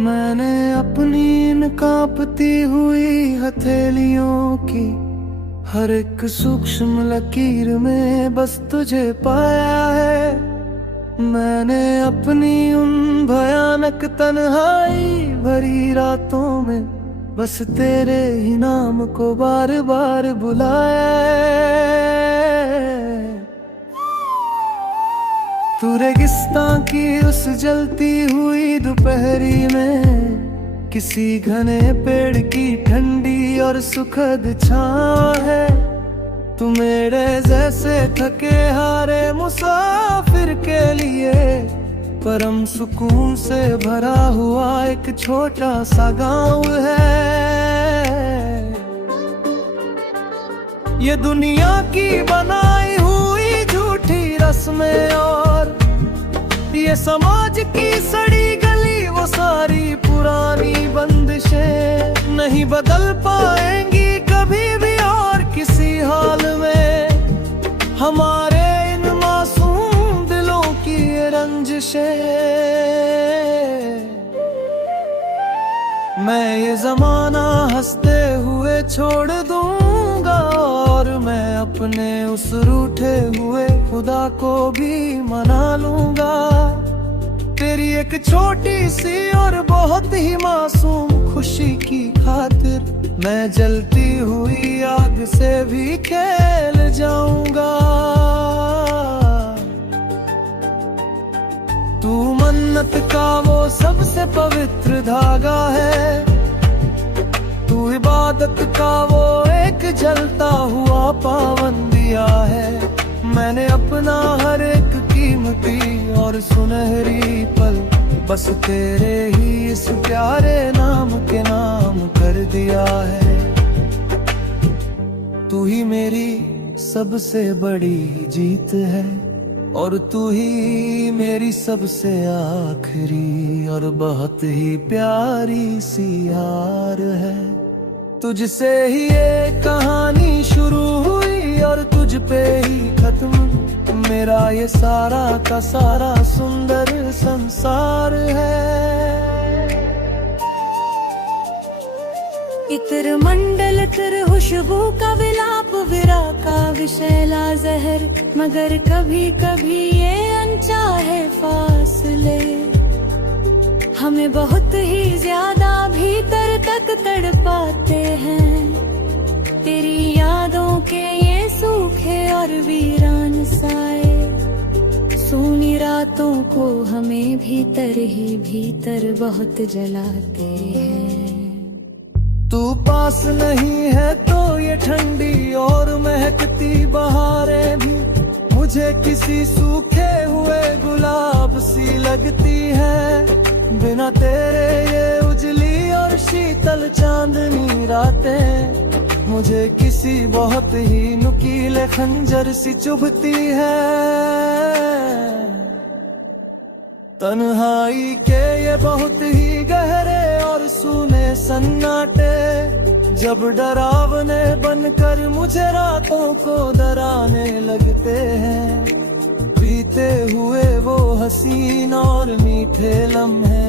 मैंने अपनी इन कांपती हुई हथेलियों की हर एक सूक्ष्म लकीर में बस तुझे पाया है। मैंने अपनी उन भयानक तन्हाई भरी रातों में बस तेरे ही नाम को बार बार बुलाया है। तू रेगिस्तान की उस जलती हुई दोपहरी में किसी घने पेड़ की ठंडी और सुखद छाँव है। तू मेरे जैसे थके हारे मुसाफिर के लिए परम सुकून से भरा हुआ एक छोटा सा गांव है। ये दुनिया की बनाई हुई झूठी रस्में और ये समाज की सड़ी गली वो सारी पुरानी बंदिशें नहीं बदल पाएंगी कभी भी और किसी हाल में हमारे इन मासूम दिलों की ये रंजिशें। मैं ये जमाना हंसते हुए छोड़ दूंगा और मैं अपने उस रूठे हुए खुदा को भी मना लूंगा। तेरी एक छोटी सी और बहुत ही मासूम खुशी की खातिर मैं जलती हुई आग से भी खेल जाऊंगा। तू मन्नत का वो सबसे पवित्र धागा है, तू इबादत का वो एक जलता हुआ पावन दिया है। मैंने अपना हर एक कीमती और सुनहरी पल बस तेरे ही इस प्यारे नाम के नाम कर दिया है। तू ही मेरी सबसे बड़ी जीत है और तू ही मेरी सबसे आखिरी और बहुत ही प्यारी सी हार है। तुझसे ही ये कहानी शुरू हुई और तुझ पे ही खत्म मेरा ये सारा का सारा सुंदर संसार है। इत्र मंडल तिर खुशबू का विलाप विरा का विषैला जहर मगर कभी कभी ये अनचाहे फासले हमें बहुत ही ज्यादा भीतर तक तड़पाते हैं। तेरी यादों के ये सूखे और वीरान साए सूनी रातों को हमें भीतर ही भीतर बहुत जलाते हैं। तू पास नहीं है तो ये ठंडी और महकती बहारें भी मुझे किसी सूखे हुए गुलाब सी लगती है। बिना तेरे ये उजली और शीतल चांदनी रातें मुझे किसी बहुत ही नुकीले खंजर सी चुभती है। तन्हाई के ये बहुत ही गहरे और सूने सन्नाटे जब डरावने बनकर मुझे रातों को डराने लगते हैं। बीते हुए वो हसीन और मीठे लम्हे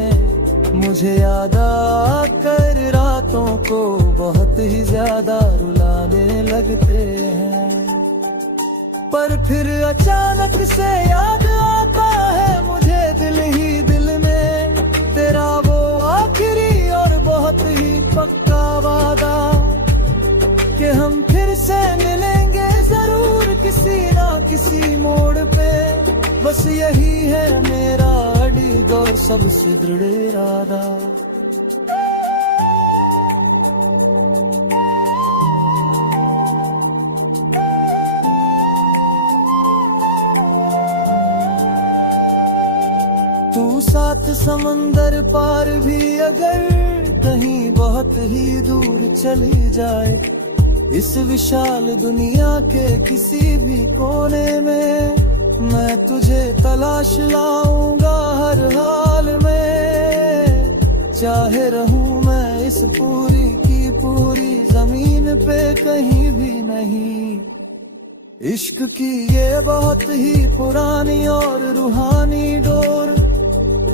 मुझे याद आकर रातों को बहुत ही ज्यादा रुलाने लगते हैं। पर फिर अचानक से याद आता है मुझे दिल ही दिल में तेरा वो आखिरी और बहुत ही पक्का वादा कि हम फिर से मिलेंगे जरूर किसी ना किसी मोड़ पे। बस यही है मेरा अडिग और सबसे दृढ़ इरादा। तू सात समंदर पार भी अगर कहीं बहुत ही दूर चली जाए इस विशाल दुनिया के किसी भी कोने में मैं तुझे तलाश लाऊंगा हर हाल में। चाहे रहूं मैं इस पूरी की पूरी जमीन पे कहीं भी नहीं। इश्क की ये बहुत ही पुरानी और रूहानी डोर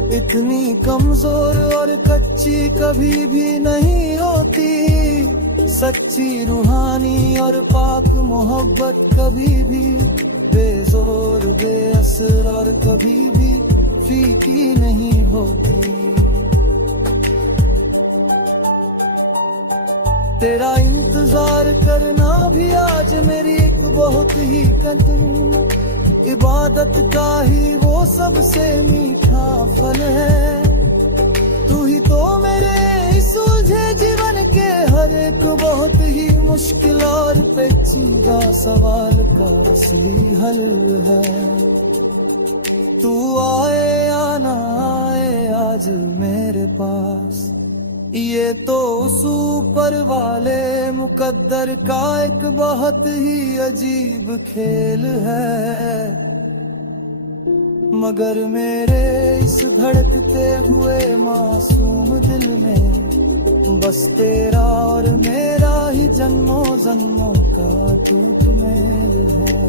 इतनी कमजोर और कच्ची कभी भी नहीं होती। सच्ची रूहानी और पाक मोहब्बत कभी भी बेजोर बेअसर और कभी भी फीकी नहीं होती। तेरा इंतजार करना भी आज मेरी एक बहुत ही कदर इबादत का ही वो सबसे मीठा फल है। तू ही तो मेरे इस उलझे जीवन के हर एक बहुत ही मुश्किल और पेचीदा सवाल का असली हल है। तू आए या ना आए आज मेरे पास, ये तो उस ऊपर वाले मुकद्दर का एक बहुत ही अजीब खेल है। मगर मेरे इस धड़कते हुए मासूम दिल में बस तेरा और मेरा ही जन्मों जन्मों का टूट मेल है।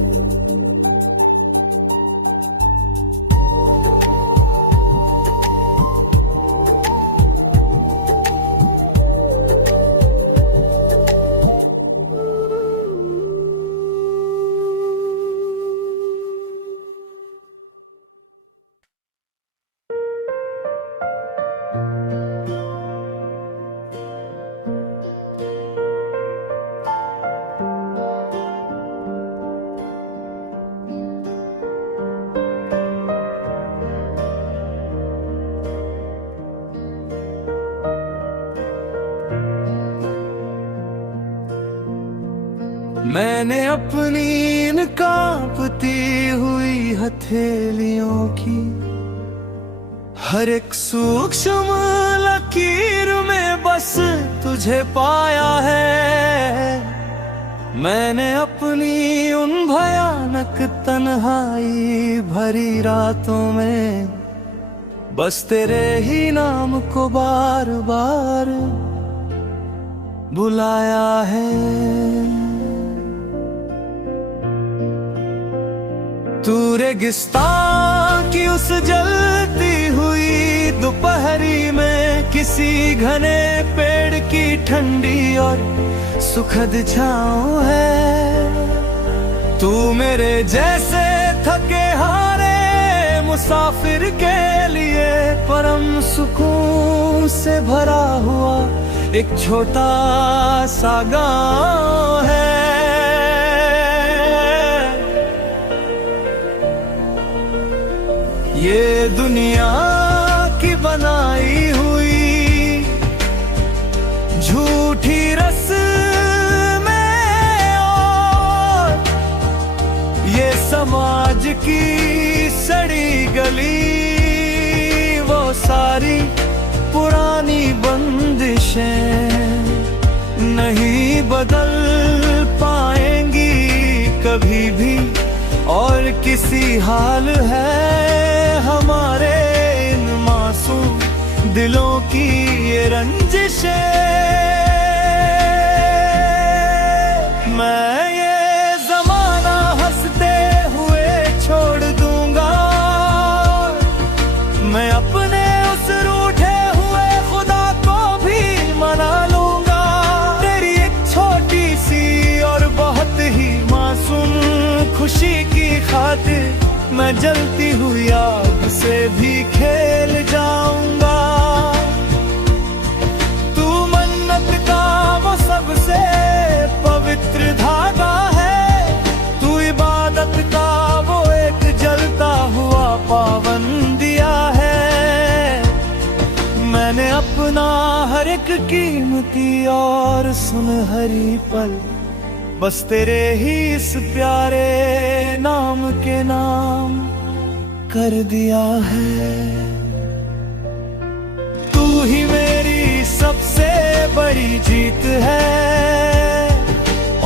मैंने अपनी इन कांपती हुई हथेलियों की हर एक सूक्ष्म लकीर में बस तुझे पाया है। मैंने अपनी उन भयानक तन्हाई भरी रातों में बस तेरे ही नाम को बार बार बुलाया है। तू रेगिस्तान की उस जलती हुई दोपहरी में किसी घने पेड़ की ठंडी और सुखद छाँव है। तू मेरे जैसे थके हारे मुसाफिर के लिए परम सुकून से भरा हुआ एक छोटा सा गाँव है। ये दुनिया की बनाई हुई झूठी रस्में और ये समाज की सड़ी गली वो सारी पुरानी बंदिशें नहीं बदल पाएंगी कभी भी और किसी हाल है हमारे इन मासूम दिलों की ये रंजिशें। मैं ये जमाना हंसते हुए छोड़ दूंगा, मैं अपने उस रूठे हुए खुदा को भी मना लूंगा। तेरी एक छोटी सी और बहुत ही मासूम खुशी की खातिर मैं जलती हुई आग से भी खेल जाऊंगा। तू मन्नत का वो सबसे पवित्र धागा है, तू इबादत का वो एक जलता हुआ पावन दिया है। मैंने अपना हर एक कीमती और सुनहरी पल बस तेरे ही इस प्यारे नाम के नाम कर दिया है। तू ही मेरी सबसे बड़ी जीत है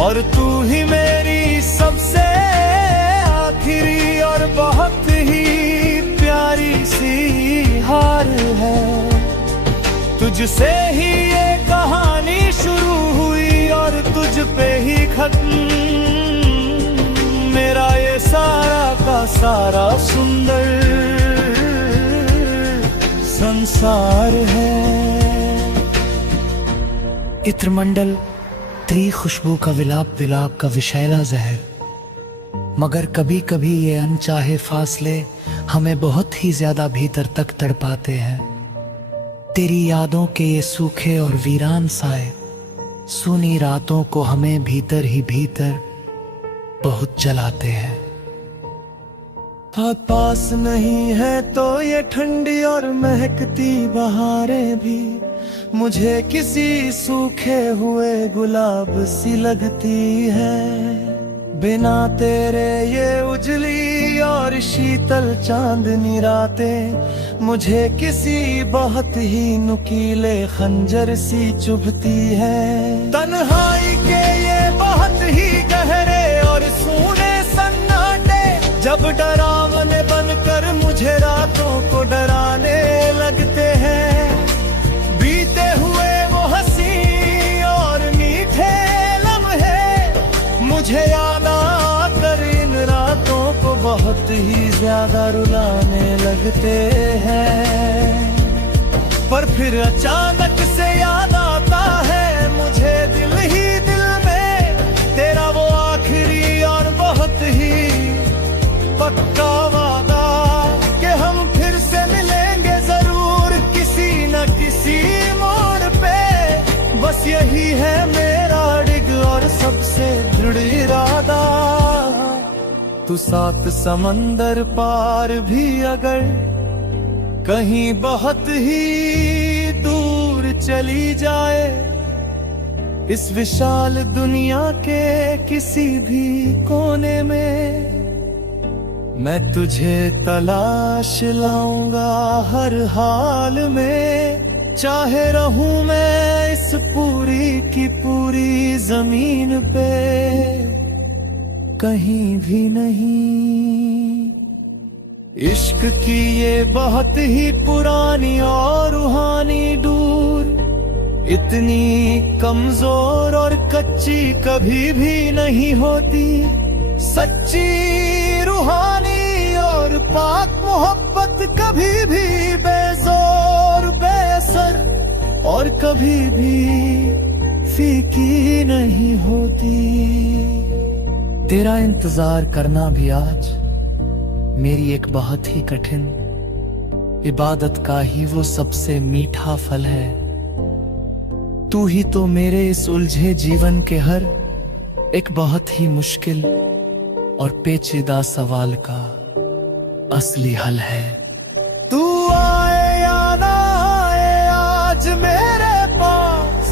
और तू ही मेरी सबसे आखिरी और बहुत ही प्यारी सी हार है। तुझसे ही ये कहानी शुरू हुई और तुझ पे ही खत्म। मेरा ये सारा का सारा सुंदर संसार है। इत्र मंडल तेरी खुशबू का विलाप विलाप का विषैला जहर, मगर कभी कभी ये अनचाहे फासले हमें बहुत ही ज्यादा भीतर तक तड़पाते हैं। तेरी यादों के ये सूखे और वीरान साए सूनी रातों को हमें भीतर ही भीतर बहुत जलाते हैं। हाथ पास नहीं है तो ये ठंडी और महकती बहारें भी मुझे किसी सूखे हुए गुलाब सी लगती है। बिना तेरे ये उजली और शीतल चांदनी रातें मुझे किसी बहुत ही नुकीले खंजर सी चुभती है। तन्हाई के ये बहुत ही गहरे और सूने सन्नाटे जब डरावने बनकर मुझे रातों को डराने लगते हैं। बीते हुए वो हंसी और मीठे लम्हे मुझे याद आकर इन रातों को बहुत ही ज्यादा रुलाने लगते हैं। पर फिर अचानक से याद आता है मुझे दिल ही दिल में तेरा वो आखिरी और बहुत ही पक्का वादा कि हम फिर से मिलेंगे जरूर किसी न किसी मोड़ पे। बस यही है मेरा डिग और सबसे दृढ़ इरादा। तू सात समंदर पार भी अगर कहीं बहुत ही दूर चली जाए, इस विशाल दुनिया के किसी भी कोने में मैं तुझे तलाश लाऊंगा हर हाल में। चाहे रहूं मैं इस पूरी की पूरी जमीन पे कहीं भी नहीं। इश्क की ये बहुत ही पुरानी और रूहानी डोर इतनी कमजोर और कच्ची कभी भी नहीं होती। सच्ची रूहानी और पाक मोहब्बत कभी भी बेजोर बेअसर और कभी भी फीकी नहीं होती। तेरा इंतजार करना भी आज मेरी एक बहुत ही कठिन इबादत का ही वो सबसे मीठा फल है। तू ही तो मेरे इस उलझे जीवन के हर एक बहुत ही मुश्किल और पेचीदा सवाल का असली हल है। तू आए या ना आए आज मेरे पास,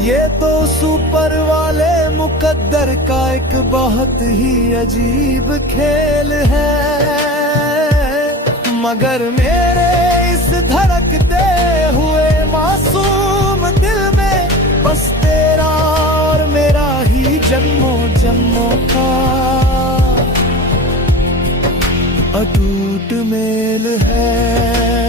ये तो सुपर वाले मुकद्दर का एक बहुत ही अजीब खेल है। मगर मेरे इस धड़कते हुए मासूम दिल में बस तेरा और मेरा ही जन्मों जन्मों का अटूट मेल है।